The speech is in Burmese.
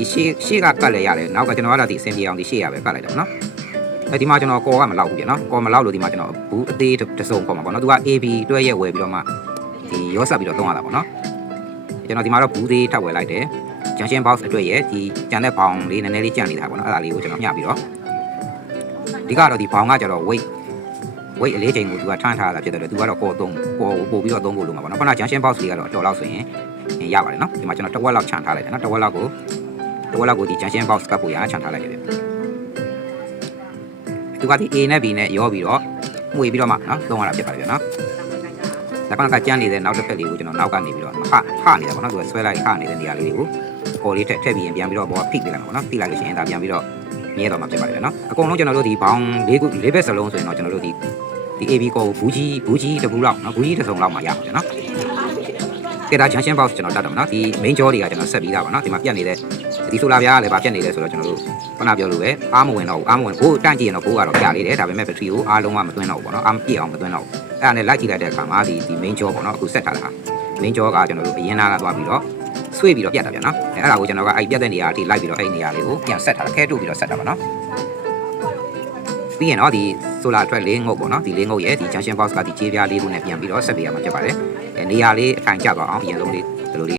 ဒီရှေ့ကကတ်လဲရတယ်နောက်ကကျွန်တော်ကတော့ဒီအစင်ပြေအောင်ဒီရှေ့ရပဲကတ်လိုက်တော့နော်ဒီမှာကျွန်တော်ကော်ကမလောက်ဘူးပြနော်ကော်မလောက်လို့ဒီမှာကျွန်တော်ဘူးအသေးတစ်စုံကော်မှာပေါ့နော်သူက AB တွဲရက်ဝယ်ပြီးတော့မှဒီရောဆက်ပြီးတော့သုံးရတာပေါ့နော်ကျွန်တော်ဒီမှာတော့ဘူးသေးထပ်ဝယ်လိုက်တယ် junction box အတွက်ရဲ့ဒီကြံတဲ့ဘောင်လေးနည်းနည်းလေးကြံနေတာပေါ့နော်အဲ့ဒါလေးကိုကျွန်တော်မျှပြီးတော့ဒီကတော့ဒီဘောင်ကကျတော့ weight အလေးချိန်ကိုသူကထမ်းထားတာဖြစ်တယ်သူကတော့ကော်ပို့ပြီးတော့သုံးဖို့လိုမှာပေါ့နော်ခုန junction box လေးကတော့တော်လောက်ဆိုရင်ရပါတယ်နော်ဒီမှာကျွန်တော်တစ်ဝက်လောက်ခြံထားလိုက်တယ်နော်တစ်ဝက်လောက်ကိုဒီ junction box ကပ်ဖို့ရခြံထားလိုက်တယ်သူကဒီ A နဲ့ B နဲ့ရောပြီးတော့မှုပြီးတော့မှနော်သုံးရတာဖြစ်ပါတယ်ဗျနော်ဒါကကြမ်းနေတဲ့နောက်တစ်ဖက်လေးကိုကျွန်တော်နောက်ကနေပြီးတော့ခနေတာပေါ့နော်သူကဆွဲလိုက်ခနေတဲ့နေရာလေးတွေကိုပေါ်လေးထည့်ပြီးရင်ပြန်ပြီးတော့ဘောကဖိလိုက်မှာပေါ့နော်ဖိလိုက်လို့ရှိရင်ဒါပြန်ပြီးတော့မြဲတော့မှာဖြစ်ပါတယ်ဗျနော်အကုန်လုံးကျွန်တော်တို့ဒီဘောင်းလေးဘက်စလုံးဆိုရင်တော့ကျွန်တော်တို့ဒီ AB ကိုဘူးကြီးတစ်ဘူးလောက်နော်ဘူးကြီးတစ်စုံလောက်မှာရမှာဗျနော်ကဲဒါ junction box ကျွန်တော်တတ်တော့နော်ဒီ main jaw တွေကကျွန်တော်ဆက်ပြီးသားပါနော်ဒီမှာပြတ်နေတဲ့ဒီဆိုလာပြားကလည်းဗာပြတ်နေတယ်ဆိုတော့ကျွန်တော်တို့ခုနပြောလို့ပဲအားမဝင်တော့ဘူးဘိုးတန့်ကြည့်ရင်တော့ဘိုးကတော့ပြလေးတယ်ဒါပေမဲ့ battery ကိုအားလုံးကမသွင်းတော့ဘူးပေါ့နော်အားမပြည့်အောင်မသွင်းတော့ဘူးအဲ့ဒါနဲ့လိုက်ကြည့်လိုက်တဲ့အခါမှာဒီ main jaw ပေါ့နော်အခုဆက်ထားတာ main jaw ကကျွန်တော်တို့အရင်နာကသွားပြီးတော့ဆွေးပြီးတော့ပြတ်တာဗျနော်အဲ့ဒါကိုကျွန်တော်ကအဲ့ပြတ်တဲ့နေရာအထိလိုက်ပြီးတော့အဲ့နေရာလေးကိုပြန်ဆက်ထားတာခဲတုပ်ပြီးတော့ဆက်တာပါနော်ပြီးရင်တော့ဒီ solar အတွက်လေးငုတ်ပေါ့နော်ဒီလေးငုတ်ရဲ့ဒီ junction box ကဒီကြေးပြားလေးခုနဲ့ပြန်ပြီးတော့ဆက်ပေးရမှာဖြစ်ပါတယ်နေရာလေးအထိုင်ကျသွားအောင်အရင်ဆုံးလေးဒီလိုလေး